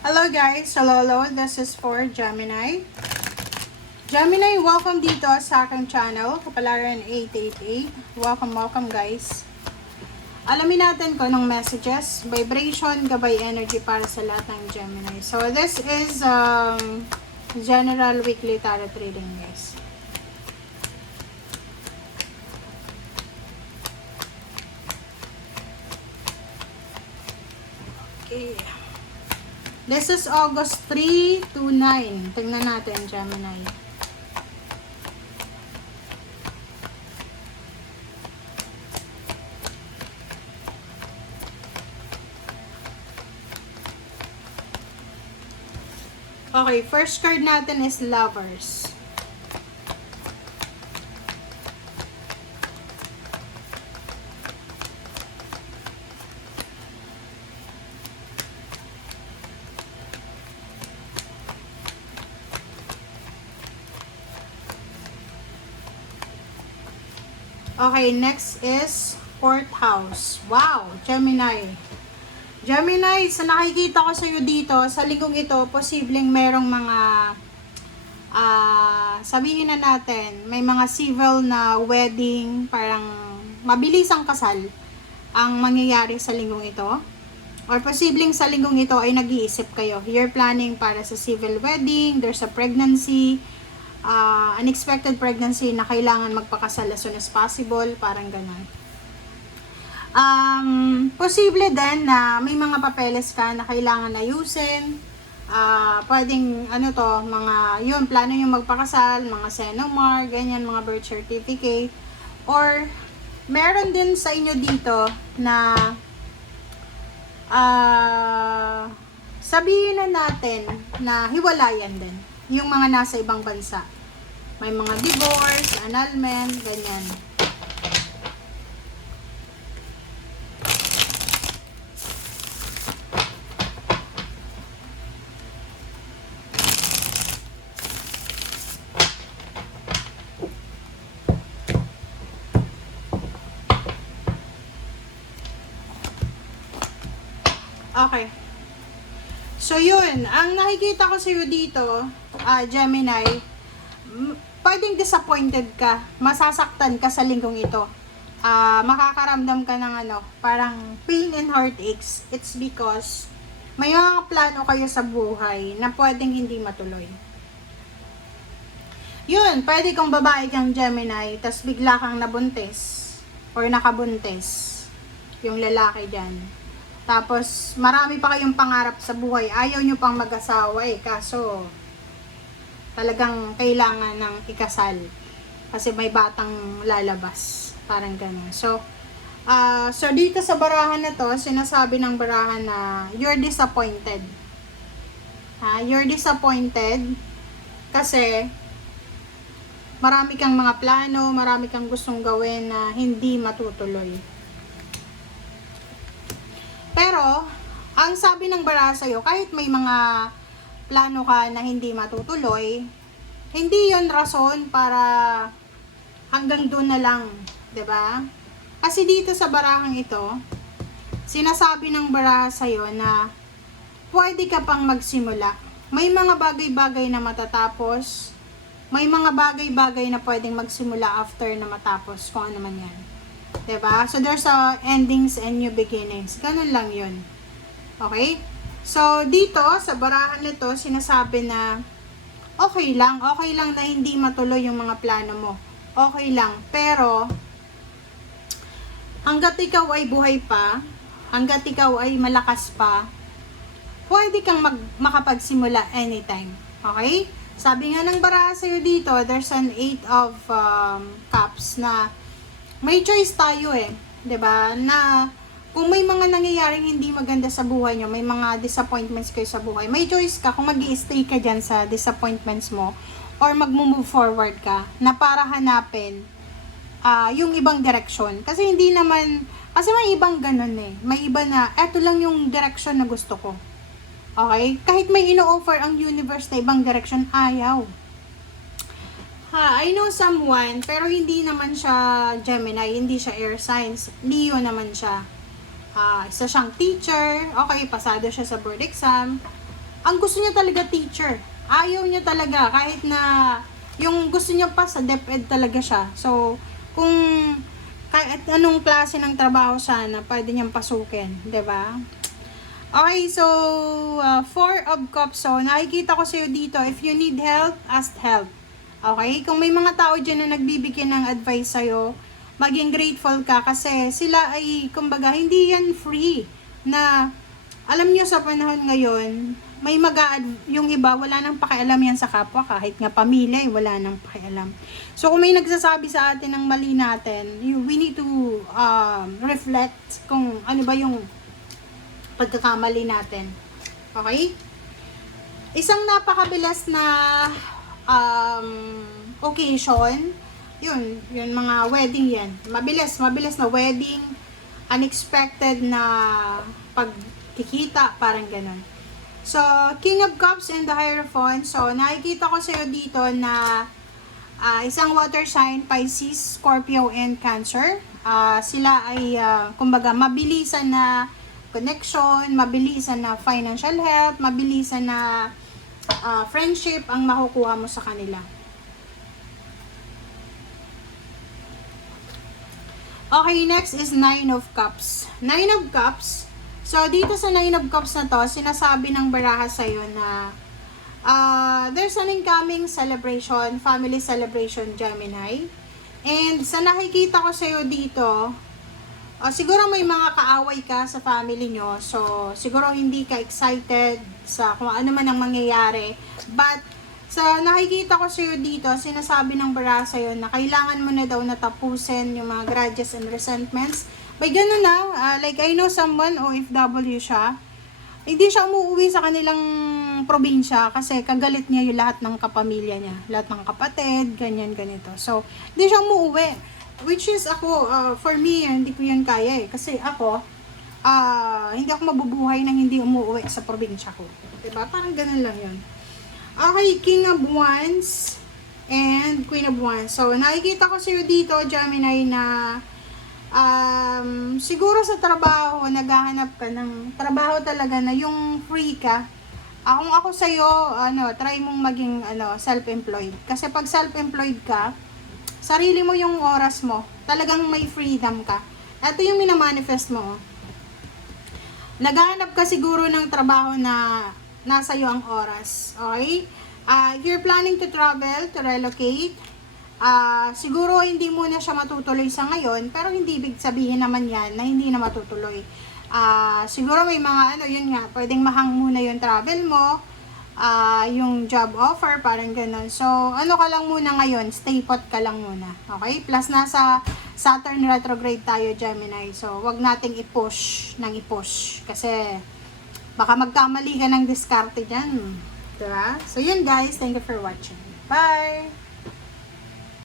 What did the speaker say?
Hello guys, hello, this is for Gemini. Gemini, welcome dito sa aking channel, Kapalaran 888. Welcome guys. Alamin natin kung anong messages, vibration, gabay energy para sa lahat ng Gemini. So this is general weekly tarot reading guys. Okay. This is August 3 to 9. Tingnan natin, Gemini. Okay, first card natin is Lovers. Okay, next is 4th house. Wow, Gemini. Gemini, sa nakikita ko sa iyo dito, sa linggong ito, posibleng merong mga, sabihin na natin, may mga civil na wedding, parang mabilis ang kasal ang mangyayari sa linggong ito. Or posibleng sa linggong ito ay nag-iisip kayo. You're planning para sa civil wedding, there's a pregnancy, unexpected pregnancy na kailangan magpakasal as soon as possible, parang ganun. Posible din na may mga papeles ka na kailangan ayusin, pwedeng mga yun, plano yung magpakasal, mga Senomar, ganyan, mga birth certificate, or meron din sa inyo dito na sabihin na natin na hiwalayan din yung mga nasa ibang bansa. May mga divorce, annulment, ganyan. Okay. So, yun. Ang nakikita ko sa iyo dito, Gemini, pwedeng disappointed ka, masasaktan ka sa linggong ito. Makakaramdam ka ng parang pain and heartaches. It's because may mga plano kayo sa buhay na pwedeng hindi matuloy. Yun, pwede kung babae kang Gemini, tas bigla kang nabuntis or nakabuntis yung lalaki dyan. Tapos, marami pa kayong pangarap sa buhay. Ayaw nyo pang mag-asawa kaso talagang kailangan ng ikasal. Kasi may batang lalabas. Parang gano'n. So dito sa barahan na to, sinasabi ng barahan na you're disappointed. You're disappointed kasi marami kang mga plano, marami kang gustong gawin na hindi matutuloy. Pero, ang sabi ng baraha sa'yo, kahit may mga plano ka na hindi matutuloy, hindi yon rason para hanggang doon na lang, 'di ba? Kasi dito sa barahang ito, sinasabi ng baraha sa'yo na pwede ka pang magsimula. May mga bagay-bagay na matatapos, may mga bagay-bagay na pwedeng magsimula after na matapos, kung ano man yan. 'Di ba? So there's endings and new beginnings. Ganun lang 'yun. Okay? So dito sa barahan nito, sinasabi na okay lang na hindi matuloy yung mga plano mo. Okay lang, pero hangga't ikaw ay buhay pa, hangga't ikaw ay malakas pa, pwede kang makapagsimula anytime. Okay? Sabi nga ng baraha sa'yo dito, there's an 8 of cups na may choice tayo 'di ba? Na kung may mga nangyayaring hindi maganda sa buhay nyo, may mga disappointments kayo sa buhay, may choice ka kung mag-i-stay ka dyan sa disappointments mo or mag-move forward ka na para hanapin yung ibang direction. Kasi hindi naman, kasi may ibang ganun may iba na eto lang yung direction na gusto ko. Okay? Kahit may ino-offer ang universe na ibang direction, ayaw. I know someone, pero hindi naman siya Gemini, hindi siya air signs. Leo naman siya. Isa siyang teacher. Okay, pasado siya sa board exam. ang gusto niya talaga teacher. Ayaw niya talaga kahit na yung gusto niya pa sa DepEd talaga siya. So, kung kahit anong klase ng trabaho sana, pwede niyang pasukin, 'di ba? Okay, so, Four of Cups. So, nakikita ko sa'yo dito, if you need help, ask help. Okay? Kung may mga tao dyan na nagbibigay ng advice sa'yo, maging grateful ka kasi sila ay, kumbaga, hindi yan free. Na, alam nyo sa panahon ngayon, may yung iba, wala nang pakialam yan sa kapwa, kahit nga pamilya, wala nang pakialam. So, kung may nagsasabi sa atin ng mali natin, we need to reflect kung ano ba yung pagkakamali natin. Okay? Isang napakabilis na occasion, yun mga wedding yan. Mabilis na wedding, unexpected na pagkikita, parang ganun. So, King of Cups and the Hierophant. So, nakikita ko sa'yo dito na isang water sign, Pisces, Scorpio, and Cancer. Sila ay, kumbaga, mabilisan na connection, mabilisan na financial help, mabilisan na friendship ang makukuha mo sa kanila. Okay, next is Nine of Cups. Nine of Cups. So, dito sa Nine of Cups na to, sinasabi ng baraha sa'yo na there's an incoming celebration, family celebration, Gemini. And sa nakikita ko sa'yo dito, siguro may mga kaaway ka sa family nyo. So, siguro hindi ka excited sa kung ano man ang mangyayari. But, sa nakikita ko sa'yo dito, sinasabi ng baraha sa'yo na kailangan mo na daw natapusin yung mga grudges and resentments. May ganun na, like I know someone, OFW siya, hindi siya umuwi sa kanilang probinsya kasi kagalit niya yung lahat ng kapamilya niya, lahat ng kapatid, ganyan, ganito. So, hindi siya umuwi. Which is ako, for me, hindi ko yan kaya eh. Kasi ako, hindi ako mabubuhay nang hindi umuwi sa probinsya ko. Diba? Parang ganun lang yun. Okay, King of Wands and Queen of Wands. So, nakikita ko sa'yo dito, Gemini, na siguro sa trabaho, naghahanap ka ng trabaho talaga na yung free ka. Kung ako sa'yo, try mong maging self-employed. Kasi pag self-employed ka, sarili mo yung oras mo. Talagang may freedom ka. Ito yung minamanifest mo. Naghahanap ka siguro ng trabaho na nasa iyo ang oras. Okay? If you're planning to travel, to relocate, siguro hindi muna siya matutuloy sa ngayon, pero hindi ibig sabihin naman yan na hindi na matutuloy. Siguro may mga yun nga, pwedeng mahang muna yung travel mo, yung job offer, parang ganun. So, ka lang muna ngayon, stay put ka lang muna. Okay? Plus, nasa Saturn retrograde tayo, Gemini. So, wag nating i-push. Kasi, baka magkamali ka ng diskarte dyan. Diba? So, yun guys. Thank you for watching. Bye!